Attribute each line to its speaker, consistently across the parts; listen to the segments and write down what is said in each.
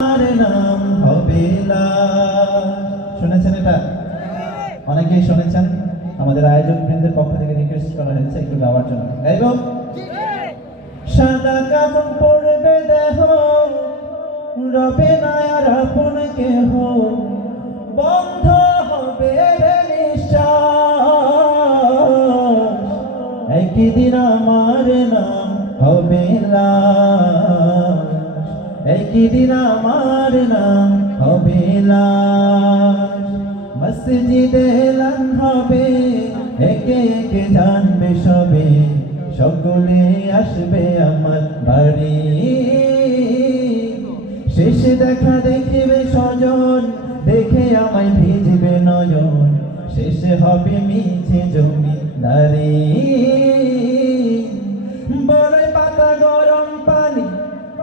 Speaker 1: নাম হবে শুনেছেন এটা? অনেকেই শুনেছেন, আমাদের আয়োজক বৃন্দের পক্ষ থেকে রিকোয়েস্ট করা হয়েছে একটু গাওয়ার জন্য। গাইব সাদা কাপড় পরবে দেহ, রবে না আর আপন কেহ। বন্ধ হবে একই দিন আমার নাম হবে লাশ একই দিন আমার নাম হবে মসজিদে এলান হবে, একে একে জানবে সবে। সকলে আসবে আমার বাড়ি। শেষে দেখা দেখিবে স্বজন, দেখে আমায় ভিজবে নয়ন। শেষে হবে মিছে জমি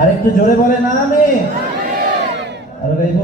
Speaker 1: আর একটু জোরে বলে না আমি আর গাইব।